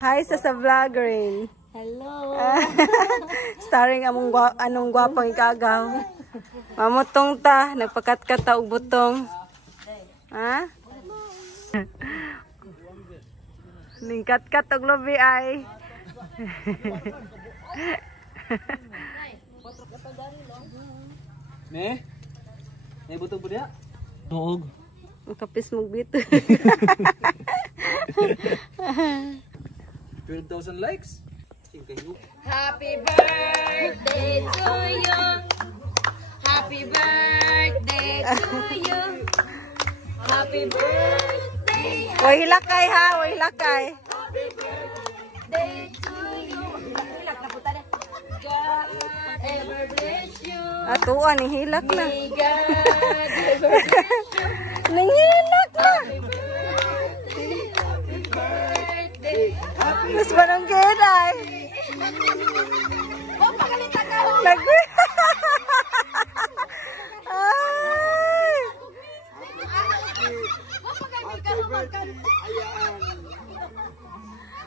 Hi sa vloggerin. Hello. Starring anong gwapong ikagaw. Mamutong ta, nagpakat-kat ta og butong. Ha? Ningkat-kat og lobi ay. Ne? Ne butong po dia? Tuog. Ang kapis mong bit. 12,000 likes. Happy birthday to you. Happy birthday to you. Happy birthday. Way hilakay ha, way hilakay. Happy birthday to you. Hilak na puta na. God ever bless you. Atuan, hilak na. May God ever bless you. Nanghilak na. Happy birthday. Mas manong geday. Oh, pagalitan ka ho. Ay.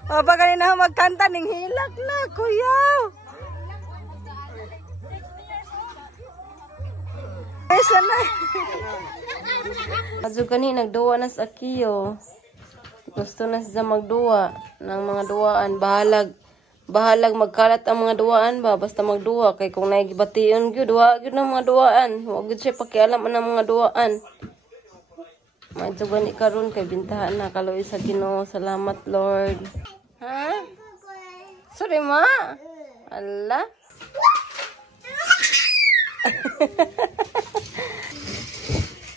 O, pag kanina ako magkanta, ning hilak na, kuya. Ayun na. Adyo kani, nagduwa na sa Akiyo. Gusto na siya magduwa ng mga duwaan. Bahalag magkalat ang mga duwaan ba. Basta magduwa. Kay kung naigibation gyud duwa gyud ng mga duwaan. Huwag gyud siya pakialam ng mga duwaan. Madyo gani karon kay bintahan na kaloy sa Ginoo. Salamat Lord. Ha? Sorry ma. Ala.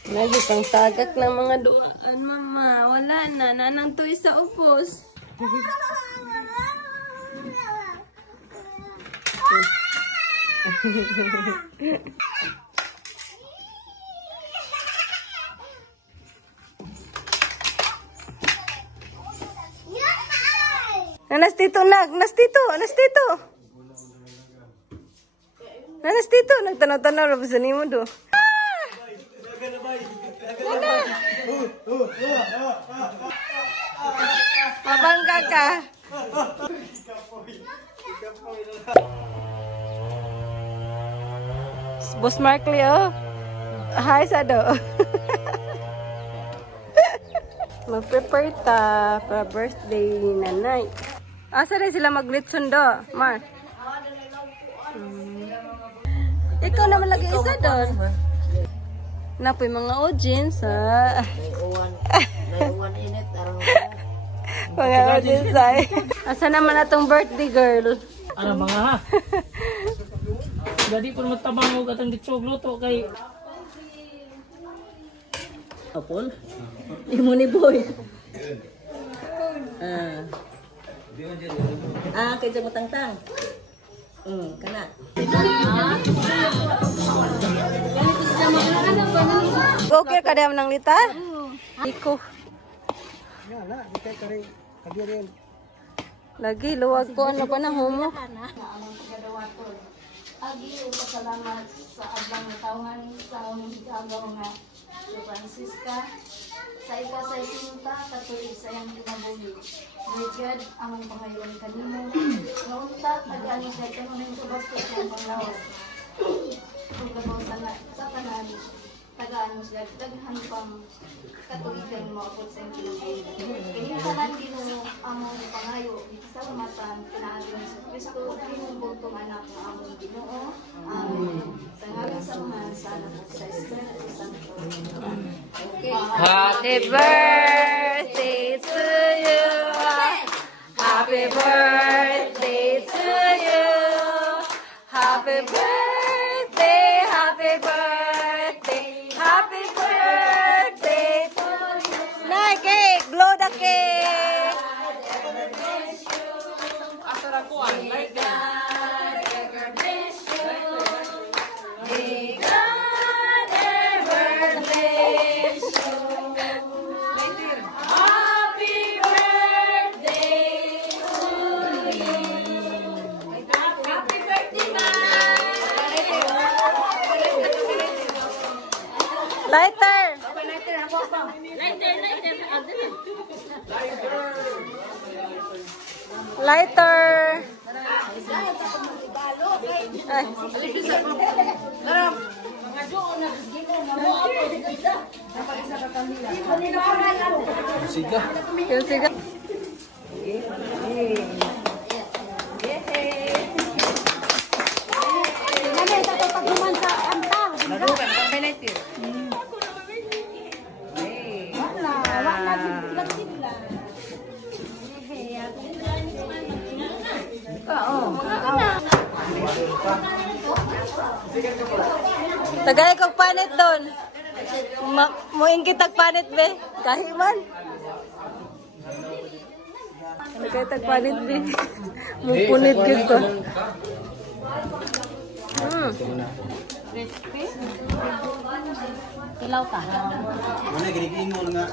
Lagi pang tagak ng mga duwaan, mama. Wala na. Nanang tuy sa upos. Nastito, nagtanaw-tanaw ra sa nimo do. Mabangga ka. Boss Markley, oh. Hi, Sado. Mag-prepare ta para birthday ni nanay. Asa rin sila mag-litson do, Mar? Ikaw naman lagi isa doon. Napoy mga audience, ha? Layuan init. Mga audience, ay. Asa naman natong birthday girl? Ano mga ha? Jadi pun matabang og atong gitsog luto kay Apol. Imo ni boy. Kay mo tangtang. Kana. Okay ka diam nang lita? Iko. Lagi luwag ko ano pa na homo. Agi pasalamat sa abang tawhan sa among gigagaw nga si Francisca sa ikasay sinta katuig sa iyang kinabuhi. May God among pangayon kanimo nga unta nag-ani sa kanunay subastos ng panglawas. Kung gabaw sa tanan tagaan mo sila daghan pang katuigan mo apod sa iyong kinabuhi. Kini tanan Ginoo among pangayo gisalamatan kinaadto sa Kristo imong bugtong anak nga among Ginoo. Amen. Sa ngalan sa Ama sa Anak ug sa Espiritu Santo. Okay. Happy birthday to you. Happy birthday to you. Happy birthday, happy birthday, happy birthday to you. Nay, cake, blow the cake. Lighter. Lighter. Ay. Siga. Yung siga. Tagay kog panit doon. Muingkit tag panit be. Kahiman. Tagay tag panit be. Mupunit gyud ko. Kilaw ka. Mana gini-gini nga.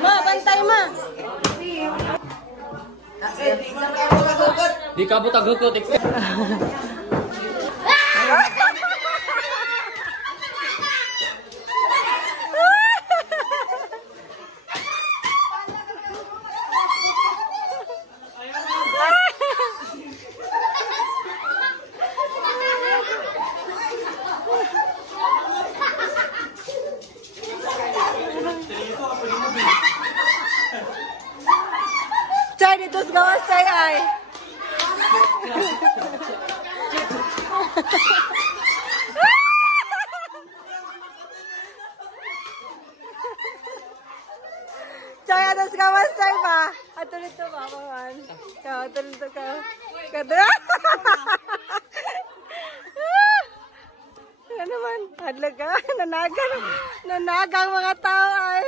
Ma, bantay ma. Di ka buta gukot. Chay dito sa gawas chay ay. Chay ato sa gawas chay ba? Ato dito ba man? Ka ato dito ka. Kadra. Ano naman? Hadlag ka. Nanagang mga tao ay.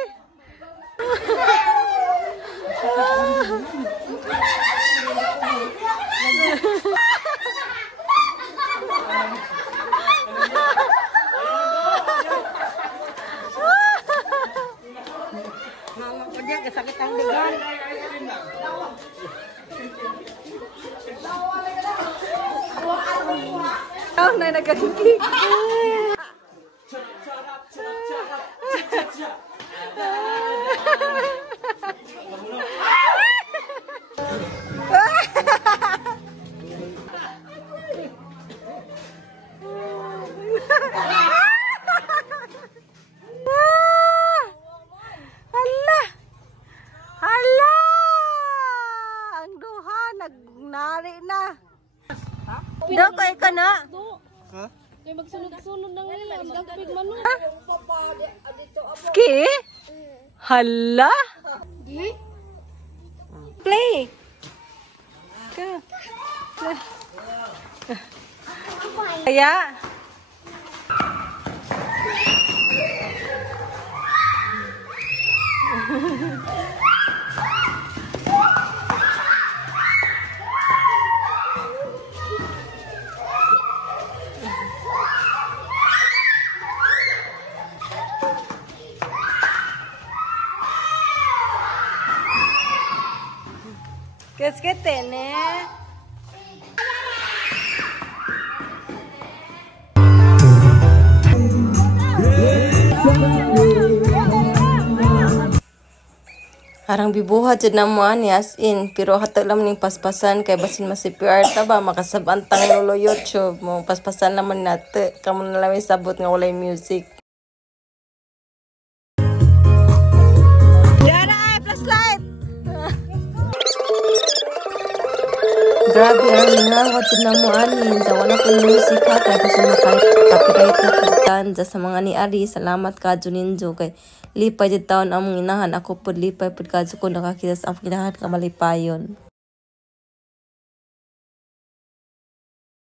Oh, na nagkakik. Hala! Ang duha nagnari na. Daw kay ka na. Ha? Kaya magsunod-sunod na ngayon. Dagpig man nun. Ski? Hala? Play. Ka. Kaya. Qu'est-ce que tenés? Harang bibuhat jud na mo ani as in pero hatalam ning paspasan kay basin masipir ta ba makasabantang lolo YouTube mo paspasan naman nate kamo na lang sabot nga walay music. Dara ay flashlight. Grabe ang nangawa jud na mo ani sa wala ko music ha kay kasi copyright na kitan sa mga ni Ari. Salamat ka Juninjo kay lipay jud taon among inahan ako pud lipay pud kadto ko nakakita sa among inahan ka malipayon.